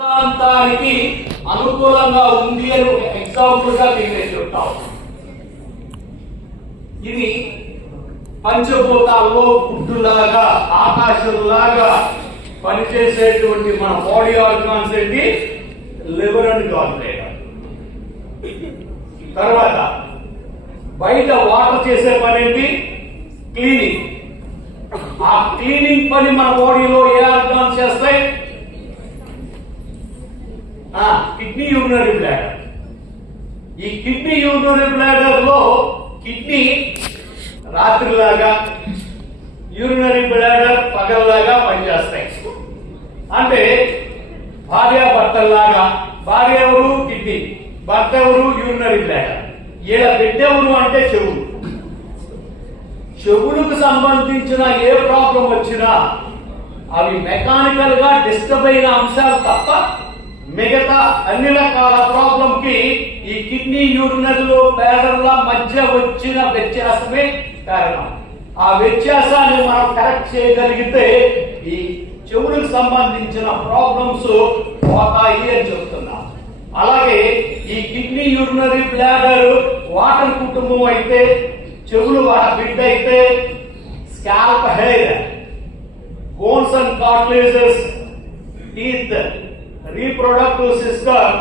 ప్రాంతానికి అనుకూలంగా ఉంది అని ఒక ఎగ్జాంపుల్ గా మేము చెప్తాం. ఇది పంచభూతాల్లో గుడ్డులాగా ఆకాశంలాగా పనిచేసేటువంటి మన బాడీ ఆర్గాన్స్ ఏంటి? Liver and gallbladder. తర్వాత బయట వాటర్ చేసే పని ఏంటి? క్లీనింగ్. ఆ క్లీనింగ్ పని మన బాడీలో ఏ ఆర్గాన్స్ చేస్తాయి? Kidney urinary bladder. ఈ కిడ్నీ యూరినరీ బ్లాడర్ లో కిడ్నీ రాత్రిలాగా, యూరినరీ బ్లాడర్ పగల్లాగా పనిచేస్తాయి. అంటే భార్యాభర్తల్లాగా, భార్య ఎవరు? కిడ్నీ, భర్త ఎవరు? Urinary bladder. ఈడ పెట్టెవరు అంటే చెవులు. చెవులకు సంబంధించిన ఏ ప్రాబ్లం వచ్చినా అవి మెకానికల్ గా డిస్టర్బ్ అయిన అంశాలు తప్ప మిగతా అన్ని రకాల ప్రాబ్లం కి ఈ కిడ్నీ యూరినరీలో బ్లాడర్ల మధ్య వచ్చిన వ్యత్యాసమే కారణం. ఆ వ్యత్యాసాన్ని మనం కరెక్ట్ చేయగలిగితే ఈ చెవులకు సంబంధించిన ప్రాబ్లమ్స్ పోతాయి అని చెప్తున్నాం. అలాగే ఈ కిడ్నీ యూరినరీ బ్లాడర్ వాటర్ కుటుంబం అయితే, చెవులు బిడ్డ అయితే, scalp hair, bones and cartilages, teeth, reproductive system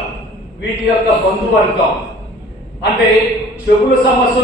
వీటి యొక్క బంధువర్గం. అంటే చెవుల సమస్యలు